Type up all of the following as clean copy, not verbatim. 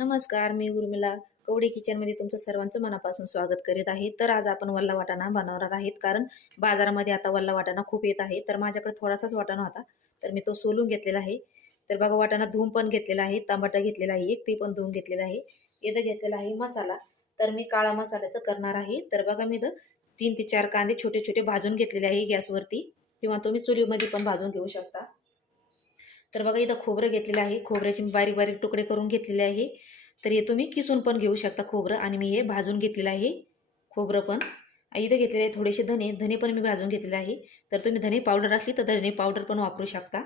नमस्कार, मी उर्मिला कवडे किचनमध्ये तुमचं सर्वांचं मनापासून स्वागत करीत आहे. तर आज आपण वल्ला वाटाणा बनवणार आहेत, कारण बाजारामध्ये आता वल्ला वाटाणा खूप येत आहे. तर माझ्याकडे थोडासाच वाटाणा होता, तर मी तो सोलून घेतलेला आहे. तर बघा, वाटाणा धुवून पण घेतलेला आहे, टमाटा घेतलेला आहे एक, ते पण धुवून घेतलेला आहे. इथं घेतलेला आहे मसाला. तर मी काळा मसाल्याचं करणार आहे. तर बघा, मी इथं 3 ते 4 कांदे छोटे छोटे भाजून घेतलेले आहे गॅसवरती, किंवा तुम्ही चुलीमध्ये पण भाजून घेऊ शकता. तर बघा, इथं खोबरं घेतलेलं आहे, खोबऱ्याचे मी बारीक बारीक तुकडे करून घेतलेले आहे. तर हे तुम्ही किसून पण घेऊ शकता खोबरं, आणि मी हे भाजून घेतलेलं आहे खोबरं पण. इथं घेतलेले आहे थोडेसे धने, धने पण मी भाजून घेतलेले आहे. तर तुम्ही धने पावडर असली तर धने पावडर पण वापरू शकता.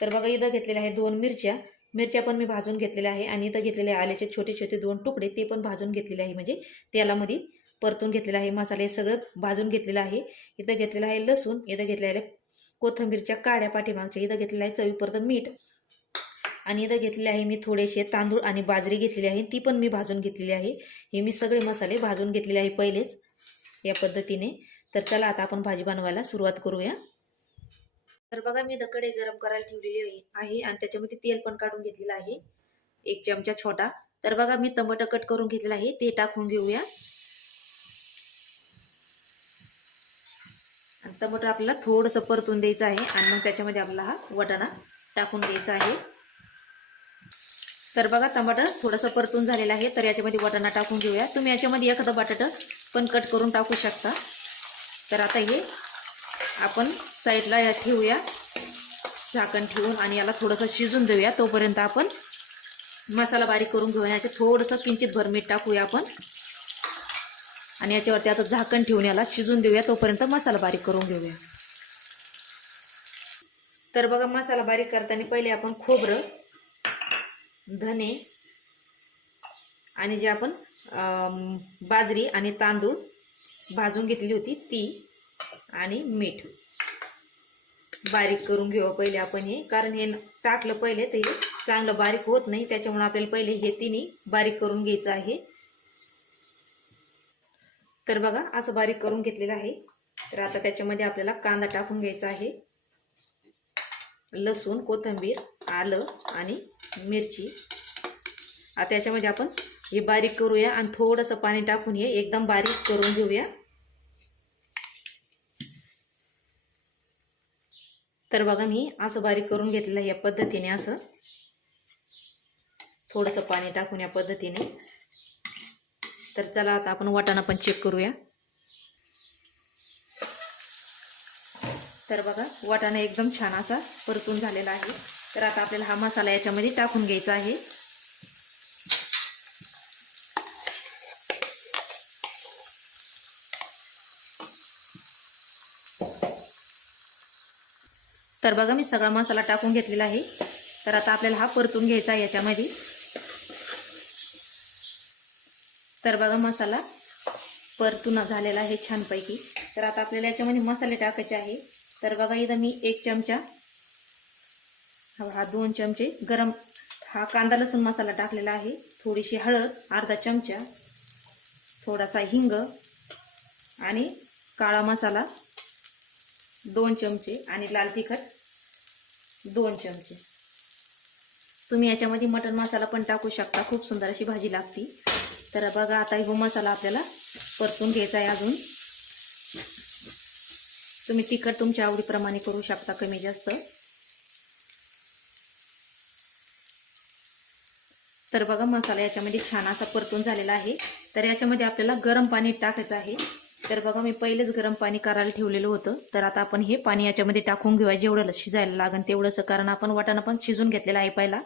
तर बघा, इथं घेतलेल्या आहे 2 मिरच्या, मिरच्या पण मी भाजून घेतलेल्या आहे. आणि इथं घेतलेले आहे आल्याचे छोटे छोटे 2 तुकडे, ते पण भाजून घेतलेले आहे, म्हणजे तेलामध्ये परतून घेतलेलं आहे. मसाले सगळं भाजून घेतलेलं आहे. इथं घेतलेलं आहे लसूण, इथं घेतलेलं आहे कोथिंबीरच्या काड्या पाठीमागच्या, इथं घेतलेलं आहे चवीपुरतं मीठ, आणि इथं घेतलेले आहे मी थोडेसे तांदूळ आणि बाजरी घेतलेली आहे, ती पण मी भाजून घेतलेली आहे. हे मी सगळे मसाले भाजून घेतलेले आहे पहिलेच या पद्धतीने. तर चला आता आपण भाजी बनवायला सुरुवात करूया. तर बघा, मी इथं कढई गरम करायला ठेवलेली आहे, आणि त्याच्यामध्ये तेल पण काढून घेतलेलं आहे 1 चमचा छोटा. तर बघा, मी टमाटर कट करून घेतलेलं आहे, ते टाकून घेऊया. आणि टमाटर आपल्याला थोडंसं परतून द्यायचं आहे, आणि मग त्याच्यामध्ये आपला हा वाटाणा टाकून द्यायचा आहे. तर बघा, टमाटर थोडंसं परतून झालेलं आहे. तर याच्यामध्ये वाटाणा टाकून घेऊया. तुम्ही याच्यामध्ये एखादं बटाटं पण कट करून टाकू शकता. तर आता हे आपण साईडला ठेवूया झाकण ठेवून, आणि याला थोडंसं शिजून देऊया. तोपर्यंत आपण मसाला बारीक करून घेऊया. याच्यात थोडंसं किंचित भर मीठ टाकूया आपण, आणि याच्यावरती आता झाकण ठेवून याला शिजून देऊया. तोपर्यंत मसाला बारीक करून घेऊया. तर बघा, मसाला बारीक करताना पहिले आपण खोबरं, धने, आणि जे आपण बाजरी आणि तांदूळ भाजून घेतली होती ती, आणि मीठ बारीक करून घेऊ पहिले आपण हे. कारण हे टाकलं पहिले तर हे चांगलं बारीक होत नाही, त्याच्यामुळे आपल्याला पहिले हे तिन्ही बारीक करून घ्यायचं आहे. तर बघा, असं बारीक करून घेतलेलं आहे. तर आता त्याच्यामध्ये आपल्याला कांदा टाकून घ्यायचा आहे, लसूण, कोथिंबीर, आलं आणि मिरची. आता याच्यामध्ये आपण हे बारीक करूया, आणि थोडंसं पाणी टाकून हे एकदम बारीक करून घेऊया. तर बघा, मी असं बारीक करून घेतलेलं आहे या पद्धतीने, असं थोडंसं पाणी टाकून या पद्धतीने. तर चला आता आपण वाटाणा पण चेक करूया. तर बघा, वाटाणा एकदम छान असा परतून झालेला आहे. तर आता आपल्याला हा मसाला याच्यामध्ये टाकून घ्यायचा आहे. तर बघा, मी सगळा मसाला टाकून घेतलेला आहे. तर आता आपल्याला हा परतून घ्यायचा आहे याच्यामध्ये. तर बघा, मसाला परतून झालेला आहे छानपैकी. तर आता आपल्याला याच्यामध्ये मसाले टाकायचे आहे. तर बघा, इथं मी 1 चमचा, हा 2 चमचे गरम हा कांदा लसूण मसाला टाकलेला आहे. थोडीशी हळद, अर्धा चमचा, थोडासा हिंग, आणि काळा मसाला 2 चमचे, आणि लाल तिखट 2 चमचे. तुम्ही याच्यामध्ये मटण मसाला पण टाकू शकता, खूप सुंदर अशी भाजी लागते. तर बघा, आता हा मसाला आपल्याला परतून घ्यायचा आहे अजून. तुम्ही तिखट तुमच्या आवडीप्रमाणे करू शकता, कमी जास्त. तर बघा, मसाला याच्यामध्ये छान असा परतून झालेला आहे. तर याच्यामध्ये आपल्याला गरम पाणी टाकायचं आहे. तर बघा, मी पहिलेच गरम पाणी करायला ठेवलेलं होतं. तर आता आपण हे पाणी याच्यामध्ये टाकून घेऊया, जेवढं शिजायला लागेल तेवढंसं. कारण आपण वाटाणा पण शिजून घेतलेला आहे पहिला,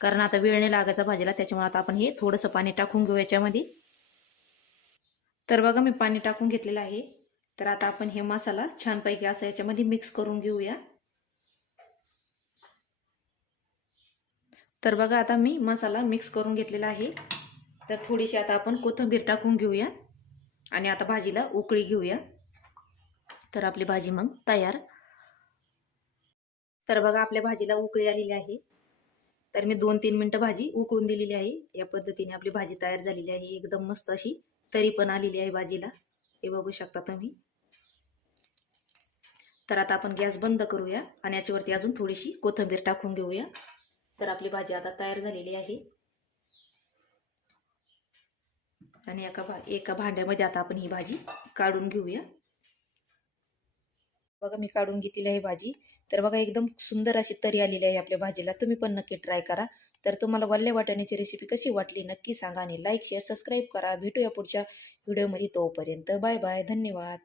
कारण आता वेळ नाही लागायचा भाजीला, त्याच्यामुळे आता आपण हे थोडंसं पाणी टाकून घेऊ याच्यामध्ये. तर बघा, मी पाणी टाकून घेतलेलं आहे. तर आता आपण हे मसाला छानपैकी असं याच्यामध्ये मिक्स करून घेऊया. तर बघा, आता मी मसाला मिक्स करून घेतलेला आहे. तर थोडीशी आता आपण कोथिंबीर टाकून घेऊया, आणि आता भाजीला उकळी घेऊया. तर आपली भाजी मग तयार. तर बघा, आपल्या भाजीला उकळी आलेली आहे. तर मी 2-3 मिनिटं भाजी उकळून दिलेली आहे. या पद्धतीने आपली भाजी तयार झालेली आहे. एकदम मस्त अशी तरी पण आलेली आहे भाजीला, हे बघू शकता तुम्ही. तर आता आपण गॅस बंद करूया, आणि याच्यावरती अजून थोडीशी कोथिंबीर टाकून घेऊया. तर आपली भाजी आता तयार झालेली आहे. आणि एका भांड्यामध्ये आता आपण ही भाजी काढून घेऊया. बघा मी काढून घेतलेली आहे भाजी. तर बघा एकदम सुंदर अशी तरी आलेली आहे आपल्या भाजीला. तुम्ही पण नक्की ट्राय करा. तर तुम्हाला वल्ल्या वाटाण्याची रेसिपी कशी वाटली नक्की सांगा आणि लाईक शेअर सबस्क्राईब करा. भेटूया पुढच्या व्हिडिओमध्ये. तोपर्यंत बाय बाय, धन्यवाद.